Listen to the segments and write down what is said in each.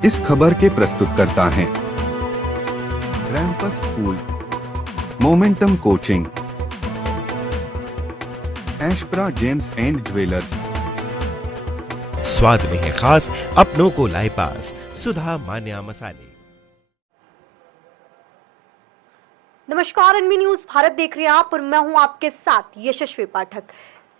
इस खबर के प्रस्तुतकर्ता हैं रैंपस स्कूल, मोमेंटम कोचिंग, एशप्रा जेम्स एंड ज्वेलर्स। स्वाद में है खास, अपनों को लाए पास, सुधा मान्या मसाले। नमस्कार, एनबी न्यूज भारत देख रहे हैं आप और मैं हूं आपके साथ यशस्वी पाठक।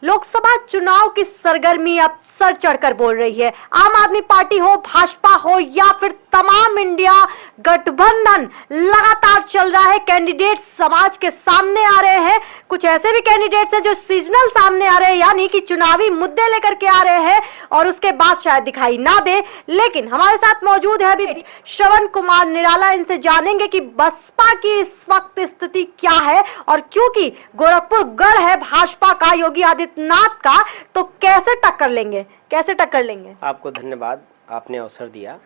लोकसभा चुनाव की सरगर्मी अब सर चढ़कर बोल रही है। आम आदमी पार्टी हो, भाजपा हो या फिर तमाम इंडिया गठबंधन लगातार चल रहा है। कैंडिडेट समाज के सामने आ रहे हैं। कुछ ऐसे भी कैंडिडेट्स हैं जो सीजनल सामने आ रहे हैं, यानी कि चुनावी मुद्दे लेकर के आ रहे हैं और उसके बाद शायद दिखाई ना दे। लेकिन हमारे साथ मौजूद है अभी श्रवण कुमार निराला। इनसे जानेंगे कि बसपा की इस वक्त स्थिति क्या है और क्योंकि गोरखपुर गढ़ है भाजपा का, योगी आदित्यनाथ का, तो कैसे टक्कर लेंगे, कैसे टक्कर लेंगे। आपको धन्यवाद, आपने अवसर दिया।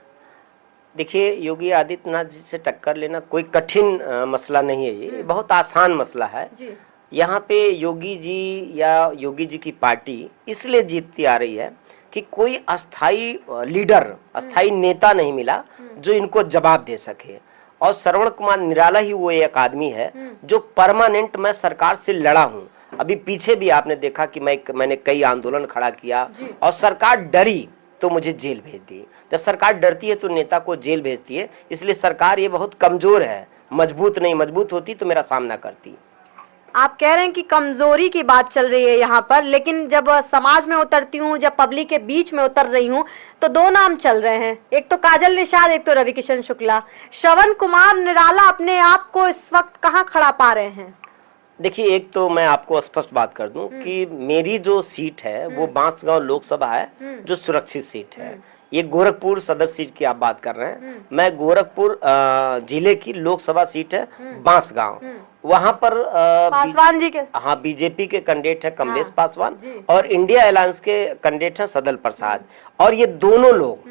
देखिए, योगी आदित्यनाथ जी से टक्कर लेना कोई कठिन मसला नहीं है। ये बहुत आसान मसला है। यहाँ पे योगी जी या योगी जी की पार्टी इसलिए जीतती आ रही है कि कोई अस्थाई लीडर, अस्थाई नेता नहीं मिला जो इनको जवाब दे सके। और श्रवण कुमार निराला ही वो एक आदमी है जो परमानेंट मैं सरकार से लड़ा हूँ। अभी पीछे भी आपने देखा कि मैंने कई आंदोलन खड़ा किया और सरकार डरी तो मुझे जेल भेज दी। जब सरकार डरती है तो नेता को जेल भेजती है। इसलिए सरकार ये बहुत कमजोर है, मजबूत नहीं। मजबूत होती तो मेरा सामना करती। आप कह रहे हैं कि कमजोरी की बात चल रही है यहाँ पर, लेकिन जब समाज में उतरती हूँ, जब पब्लिक के बीच में उतर रही हूँ, तो दो नाम चल रहे हैं, एक तो काजल निषाद, एक तो रविकिशन शुक्ला। श्रवण कुमार निराला अपने आप को इस वक्त कहाँ खड़ा पा रहे हैं? देखिए, एक तो मैं आपको स्पष्ट बात कर दूं कि मेरी जो सीट है वो बांसगांव लोकसभा है, जो सुरक्षित सीट है। ये गोरखपुर सदर सीट की आप बात कर रहे हैं। मैं गोरखपुर जिले की लोकसभा सीट है बांसगांव। वहां पर पासवान जी के, हाँ, बीजेपी के कैंडिडेट है कमलेश पासवान और इंडिया अलायंस के कैंडिडेट है सदल प्रसाद। और ये दोनों लोग,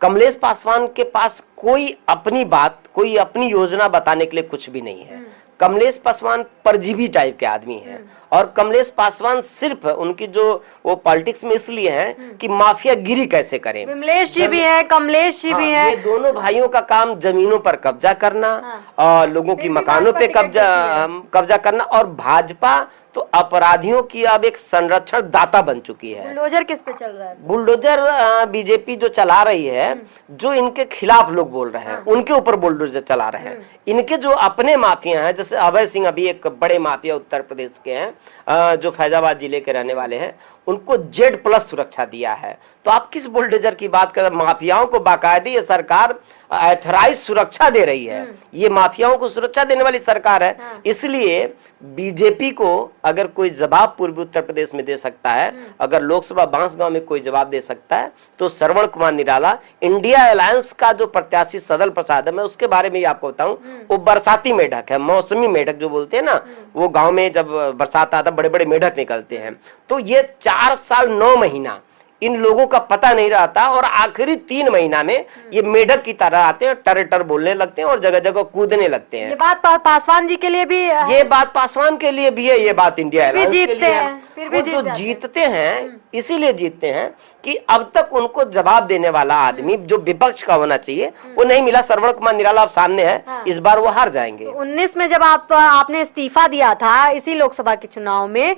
कमलेश पासवान के पास कोई अपनी बात, कोई अपनी योजना बताने के लिए कुछ भी नहीं है। कमलेश पासवान परजीवी टाइप के आदमी हैं और कमलेश पासवान सिर्फ उनकी जो वो पॉलिटिक्स में इसलिए हैं कि माफिया गिरी कैसे करें। विमलेश जी भी हैं, कमलेश जी भी हैं। ये दोनों भाइयों का काम जमीनों पर कब्जा करना और लोगों की मकानों पे कब्जा करना। और भाजपा तो अपराधियों की अब एक संरक्षण दाता बन चुकी है। बुलडोजर किस पे चल रहा है? बुलडोजर बीजेपी जो चला रही है, जो इनके खिलाफ लोग बोल रहे हैं उनके ऊपर बुलडोजर चला रहे हैं। इनके जो अपने माफिया हैं, जैसे अभय सिंह अभी एक बड़े माफिया उत्तर प्रदेश के हैं, जो फैजाबाद जिले के रहने वाले हैं, उनको Z+ सुरक्षा दिया है। तो आप किस बुलडोजर की बात कर रहे हैं? माफियाओं को बाकायदे ये सरकार एथराइज सुरक्षा दे रही है। ये माफियाओं को सुरक्षा देने वाली सरकार है। इसलिए बीजेपी को अगर कोई जवाब पूर्वी उत्तर प्रदेश में दे सकता है, अगर लोकसभा बांसगांव में कोई जवाब दे सकता है, तो श्रवण कुमार निराला, इंडिया अलायंस का जो प्रत्याशी सदल प्रसाद है, मैं उसके बारे में ही आपको बताऊं, वो बरसाती मेढक है, मौसमी मेढक जो बोलते हैं ना, वो गांव में जब बरसात आता बड़े बड़े मेढक निकलते हैं। तो ये 4 साल 9 महीना इन लोगों का पता नहीं रहता और आखिरी 3 महीना में ये मेढक की तरह आते हैं, टर टर बोलने लगते हैं और जगह जगह कूदने लगते हैं। ये बात पासवान जी के लिए भी, ये बात पासवान के लिए भी है, ये बात इंडिया अलायंस के लिए है। फिर भी जो जीतते हैं इसीलिए जीतते हैं कि अब तक उनको जवाब देने वाला आदमी जो विपक्ष का होना चाहिए वो नहीं मिला। श्रवण कुमार निराला आप सामने है, इस बार वो हार जाएंगे। 19 में जब आपने इस्तीफा दिया था इसी लोकसभा के चुनाव में,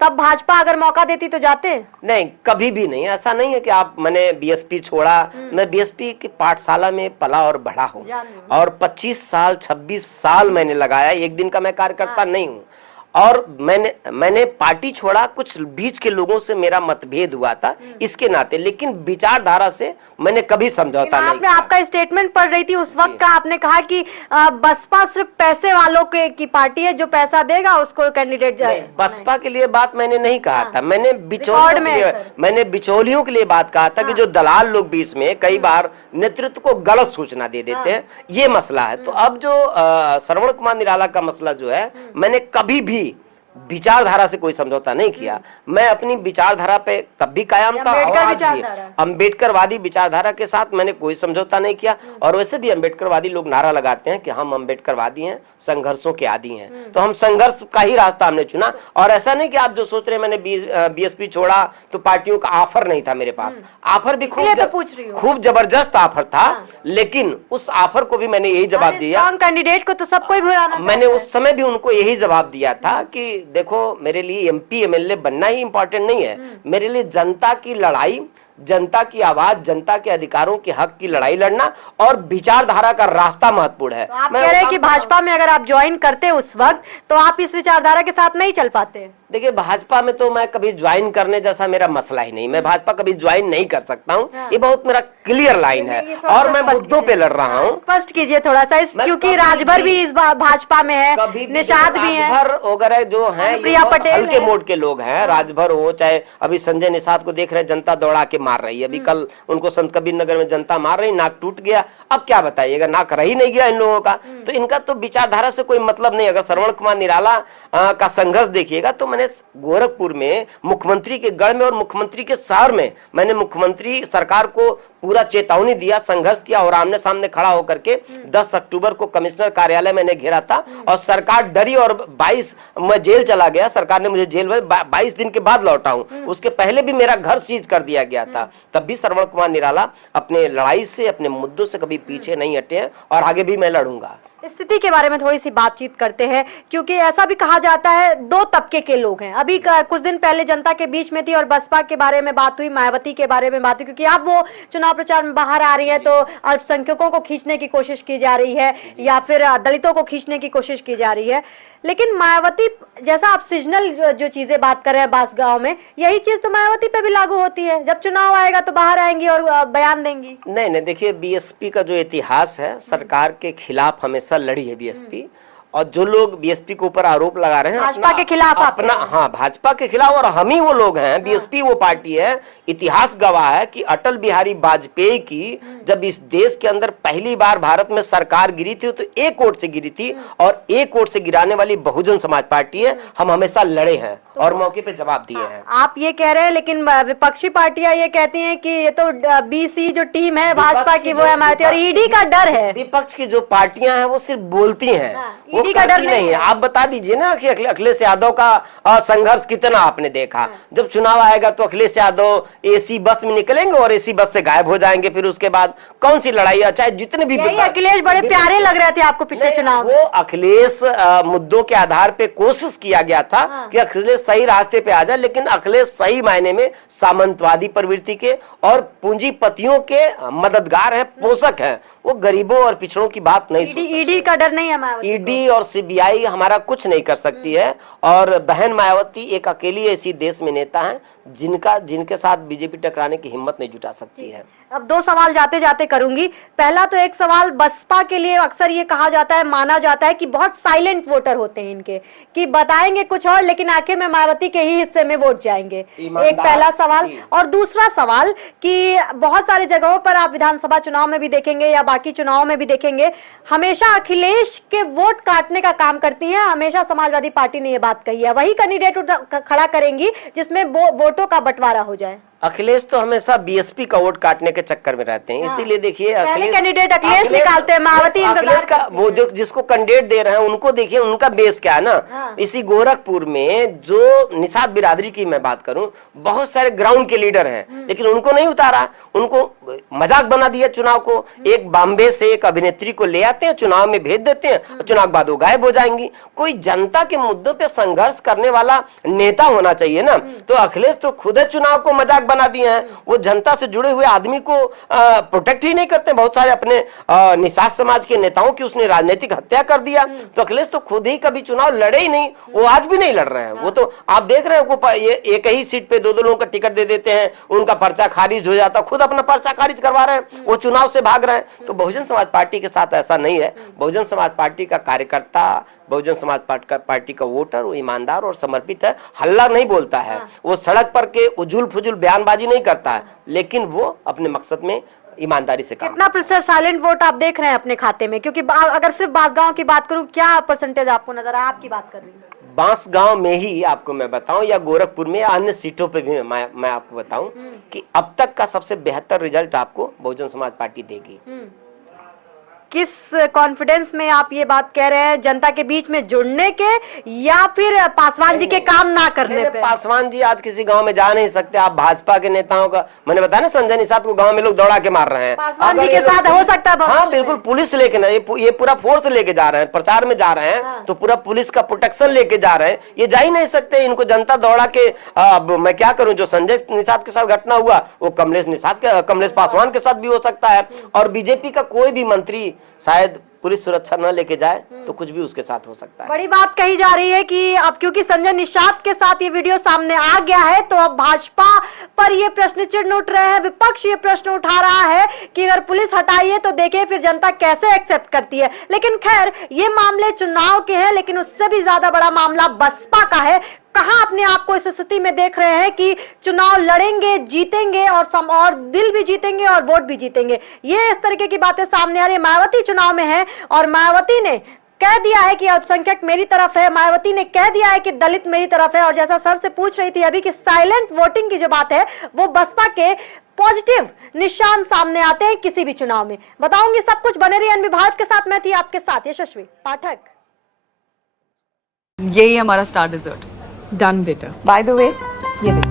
तब भाजपा अगर मौका देती तो जाते? नहीं, कभी भी नहीं। ऐसा नहीं है कि मैंने बीएसपी छोड़ा। मैं बीएसपी की पाठशाला में पला और बढ़ा हूँ और 25 साल 26 साल मैंने लगाया। एक दिन का मैं कार्यकर्ता नहीं हूँ। और मैंने पार्टी छोड़ा, कुछ बीच के लोगों से मेरा मतभेद हुआ था इसके नाते, लेकिन विचारधारा से मैंने कभी समझौता नहीं किया। आपका स्टेटमेंट पढ़ रही थी उस वक्त का, आपने कहा कि बसपा सिर्फ पैसे वालों की पार्टी है, जो पैसा देगा उसको कैंडिडेट जाए। बसपा के लिए बात मैंने नहीं कहा था। मैंने बिचौलियों के लिए बात कहा था कि जो दलाल लोग बीच में कई बार नेतृत्व को गलत सूचना दे देते हैं, ये मसला है। तो अब जो श्रवण कुमार निराला का मसला जो है, मैंने कभी भी विचारधारा से कोई समझौता नहीं किया। मैं अपनी विचारधारा पे तब भी कायम था और आज भी अम्बेडकरवादी विचारधारा के साथ मैंने कोई समझौता नहीं किया। और वैसे भी अम्बेडकरवादी लोग नारा लगाते हैं कि हम अम्बेडकरवादी हैं, संघर्षों के आदी हैं, तो हम संघर्ष का ही रास्ता हमने चुना। और ऐसा नहीं कि आप जो सोच रहे हैं मैंने बीएसपी छोड़ा तो पार्टियों का ऑफर नहीं था मेरे पास, ऑफर भी खूब जबरदस्त ऑफर था, लेकिन उस ऑफर को भी मैंने यही जवाब दिया, कैंडिडेट को तो सबको ही बुलाना, मैंने उस समय भी उनको यही जवाब दिया था कि देखो मेरे लिए एमपी एमएलए बनना ही इंपॉर्टेंट नहीं है, मेरे लिए जनता की लड़ाई, जनता की आवाज, जनता के अधिकारों के हक की लड़ाई लड़ना और विचारधारा का रास्ता महत्वपूर्ण है। तो आप कह रहे हैं कि भाजपा में अगर आप ज्वाइन करते उस वक्त तो आप इस विचारधारा के साथ नहीं चल पाते? देखिए भाजपा में तो मैं कभी ज्वाइन करने जैसा मेरा मसला ही नहीं, मैं भाजपा कभी ज्वाइन नहीं कर सकता हूँ, ये बहुत मेरा क्लियर लाइन है और मैं मुद्दों पे लड़ रहा हूँ। स्पष्ट कीजिए थोड़ा सा, क्योंकि राजभर भी इस भाजपा में है, निषाद भी है, राजभर वगैरह जो है प्रिया पटेल हल्के मोड के लोग हैं, राजभर हो चाहे अभी संजय निषाद को देख रहे हैं, जनता दौड़ा के मार रही है, अभी कल उनको संत कबीर नगर में जनता मार रही, नाक टूट गया, अब क्या बताइएगा, नाक रही नहीं गया इन लोगों का, तो इनका तो विचारधारा से कोई मतलब नहीं। अगर श्रवण कुमार निराला का संघर्ष देखिएगा तो मैंने गोरखपुर में मुख्यमंत्री के गढ़ में और मुख्यमंत्री के शहर में मैंने मुख्यमंत्री सरकार को पूरा चेतावनी दिया, संघर्ष किया और आमने सामने खड़ा होकर के 10 अक्टूबर को कमिश्नर कार्यालय मैंने घेरा था और सरकार डरी और 22 मैं जेल चला गया, सरकार ने मुझे जेल में 22 दिन के बाद लौटा हूं, उसके पहले भी मेरा घर सीज कर दिया गया था, तब भी श्रवण कुमार निराला अपने लड़ाई से, अपने मुद्दों से कभी पीछे नहीं हटे हैं और आगे भी मैं लड़ूंगा। स्थिति के बारे में थोड़ी सी बातचीत करते हैं, क्योंकि ऐसा भी कहा जाता है दो तबके के लोग हैं। अभी कुछ दिन पहले जनता के बीच में थी और बसपा के बारे में बात हुई, मायावती के बारे में बात हुई, क्योंकि अब वो चुनाव प्रचार में बाहर आ रही है तो अल्पसंख्यकों को खींचने की कोशिश की जा रही है या फिर दलितों को खींचने की कोशिश की जा रही है। लेकिन मायावती जैसा आप सीजनल जो चीजें बात कर रहे हैं बांसगांव में, यही चीज तो मायावती पे भी लागू होती है, जब चुनाव आएगा तो बाहर आएंगी और बयान देंगी। नहीं, देखिए बीएसपी का जो इतिहास है, सरकार के खिलाफ हमेशा लड़ी है बीएसपी, और जो लोग बीएसपी के ऊपर आरोप लगा रहे हैं भाजपा के खिलाफ, अपना हाँ भाजपा के खिलाफ, और हम ही वो लोग हैं, बीएसपी वो पार्टी है, इतिहास गवाह है कि अटल बिहारी वाजपेयी की जब इस देश के अंदर पहली बार भारत में सरकार गिरी थी तो एक वोट से गिरी थी और एक वोट से गिराने वाली बहुजन समाज पार्टी है, हम हमेशा लड़े हैं और मौके पे जवाब दिए हैं। आप ये कह रहे हैं, लेकिन विपक्षी पार्टियां ये कहती हैं कि ये तो बीसी जो टीम है भाजपा की वो है हमारी, और ईडी का डर है। विपक्ष की जो पार्टियां हैं वो सिर्फ बोलती हैं, वो ईडी का डर नहीं है। आप बता दीजिए ना कि अखिलेश यादव का संघर्ष कितना आपने देखा, जब चुनाव आएगा तो अखिलेश यादव एसी बस में निकलेंगे और एसी बस से गायब हो जाएंगे, फिर उसके बाद कौन सी लड़ाई, चाहे जितने भी अखिलेश बड़े प्यारे लग रहे थे आपको पिछले चुनाव, वो अखिलेश मुद्दों के आधार पे कोशिश किया गया था कि अखिलेश सही रास्ते पे आ जाए, लेकिन अखिलेश सही मायने में सामंतवादी प्रवृत्ति के और पूंजीपतियों के मददगार है, पोषक है, वो गरीबों और पिछड़ों की बात नहीं सुनते। ईडी का डर नहीं है मायावती, ईडी और सीबीआई हमारा कुछ नहीं कर सकती है, और बहन मायावती एक अकेली ऐसी देश में नेता है जिनके साथ बीजेपी टकराने की हिम्मत नहीं जुटा सकती है। अब दो सवाल जाते जाते करूंगी। पहला तो एक सवाल, बसपा के लिए अक्सर ये कहा जाता है, माना जाता है कि बहुत साइलेंट वोटर होते हैं इनके, कि बताएंगे कुछ और लेकिन आखिर में मायावती के ही हिस्से में वोट जाएंगे, एक पहला सवाल। और दूसरा सवाल कि बहुत सारी जगहों पर आप विधानसभा चुनाव में भी देखेंगे या बाकी चुनाव में भी देखेंगे, हमेशा अखिलेश के वोट काटने का काम करती है, हमेशा समाजवादी पार्टी ने यह बात कही है, वही कैंडिडेट खड़ा करेंगी जिसमें वोटों का बंटवारा हो जाए। अखिलेश तो हमेशा बीएसपी का वोट काटने के चक्कर में रहते हैं, इसीलिए देखिए कैंडिडेट अखिलेश निकालते हैं, मायावती अखिलेश का वो जो जिसको कैंडिडेट दे रहे हैं उनको देखिए, उनका बेस क्या है ना। इसी गोरखपुर में जो निषाद बिरादरी की मैं बात करूं, बहुत सारे ग्राउंड के लीडर हैं, लेकिन उनको नहीं उतारा, उनको मजाक बना दिया चुनाव को। एक बॉम्बे से एक अभिनेत्री को ले आते हैं, चुनाव में भेज देते हैं और चुनाव बाद वो गायब हो जाएंगी। कोई जनता के मुद्दों पे संघर्ष करने वाला नेता होना चाहिए ना। तो अखिलेश तो खुद चुनाव को मजाक बना दिए हैं, वो जनता से जुड़े हुए आदमी को प्रोटेक्ट ही नहीं करते। बहुत सारे अपने निषाद समाज के नेताओं की उसने राजनीतिक हत्या कर दिया। तो अखिलेश तो खुद ही कभी चुनाव लड़े ही नहीं, वो आज भी नहीं लड़ रहे हैं। वो तो आप देख रहे हैं, ये एक ही सीट पे दो लोगों का टिकट दे देते हैं, उनका पर्चा खारिज हो जाता, खुद अपना पर्चा खारिज करवा रहे हैं, वो चुनाव से भाग रहे हैं। तो बहुजन समाज पार्टी के साथ ऐसा नहीं है। बहुजन समाज पार्टी का कार्यकर्ता, बहुजन समाज पार्टी का वोटर वो ईमानदार और समर्पित है, हल्ला नहीं बोलता है, वो सड़क पर के उजुल फुजुल बयानबाजी नहीं करता है, लेकिन वो अपने मकसद में ईमानदारी से काम। कितना प्रतिशत साइलेंट वोट आप देख रहे हैं अपने खाते में? क्योंकि अगर सिर्फ बांसगांव की बात करूं, क्या परसेंटेज आपको नजर आया? आपकी बात कर रही हूं, बांसगांव में ही आपको मैं बताऊं या गोरखपुर में या अन्य सीटों पे भी मैं आपको बताऊं कि अब तक का सबसे बेहतर रिजल्ट आपको बहुजन समाज पार्टी देगी। किस कॉन्फिडेंस में आप ये बात कह रहे हैं, जनता के बीच में जुड़ने के या फिर पासवान जी के काम ना करने पे? पासवान जी आज किसी गांव में जा नहीं सकते। आप भाजपा के नेताओं का, मैंने बताया ना, संजय निषाद को गांव में लोग दौड़ा के मार रहे हैं। पासवान जी के साथ हो सकता है? हाँ बिल्कुल, पुलिस लेके ना, ये पूरा फोर्स लेके जा रहे हैं, प्रचार में जा रहे हैं। हाँ। तो पूरा पुलिस का प्रोटेक्शन लेके जा रहे हैं, ये जा ही नहीं सकते। इनको जनता दौड़ा के मैं क्या करूं, जो संजय निषाद के साथ घटना हुआ वो कमलेश पासवान के साथ भी हो सकता है। और बीजेपी का कोई भी मंत्री शायद पुलिस सुरक्षा न लेके जाए तो कुछ भी उसके साथ हो सकता है। बड़ी बात कही जा रही है कि अब क्योंकि संजय निषाद के साथ ये वीडियो सामने आ गया है तो अब भाजपा पर ये प्रश्न चिन्ह उठ रहे हैं, विपक्ष ये प्रश्न उठा रहा है कि अगर पुलिस हटाइए तो देखिए फिर जनता कैसे एक्सेप्ट करती है। लेकिन खैर ये मामले चुनाव के हैं, लेकिन उससे भी ज्यादा बड़ा मामला बसपा का है। कहां अपने आप को इस स्थिति में देख रहे हैं कि चुनाव लड़ेंगे, जीतेंगे और दिल भी जीतेंगे और वोट भी जीतेंगे। ये इस तरीके की बातें सामने आ रही है। मायावती चुनाव में है और मायावती ने कह दिया है कि अल्पसंख्यक मेरी तरफ है, मायावती ने कह दिया है कि दलित मेरी तरफ है। और जैसा सर से पूछ रही थी अभी कि साइलेंट वोटिंग की जो बात है वो बसपा के पॉजिटिव निशान सामने आते हैं किसी भी चुनाव में। बताऊंगी सब कुछ, बने रहिए एनबी भारत के साथ। मैं थी आपके साथ यशस्वी पाठक। यही हमारा स्टार डिजर्ट डन बेटा। बाय द वे ये देख,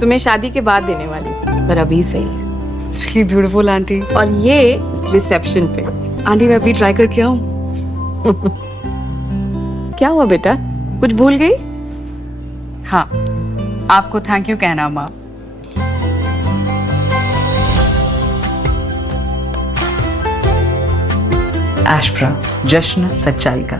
तुम्हें शादी के बाद देने वाली थी पर अभी से ही ब्यूटीफुल आंटी। और ये रिसेप्शन पे आंटी मैं अभी ट्राई करके आऊं। क्या हुआ बेटा, कुछ भूल गई? हाँ, आपको थैंक यू कहना माँ। एशप्रा, जश्न सच्चाई का।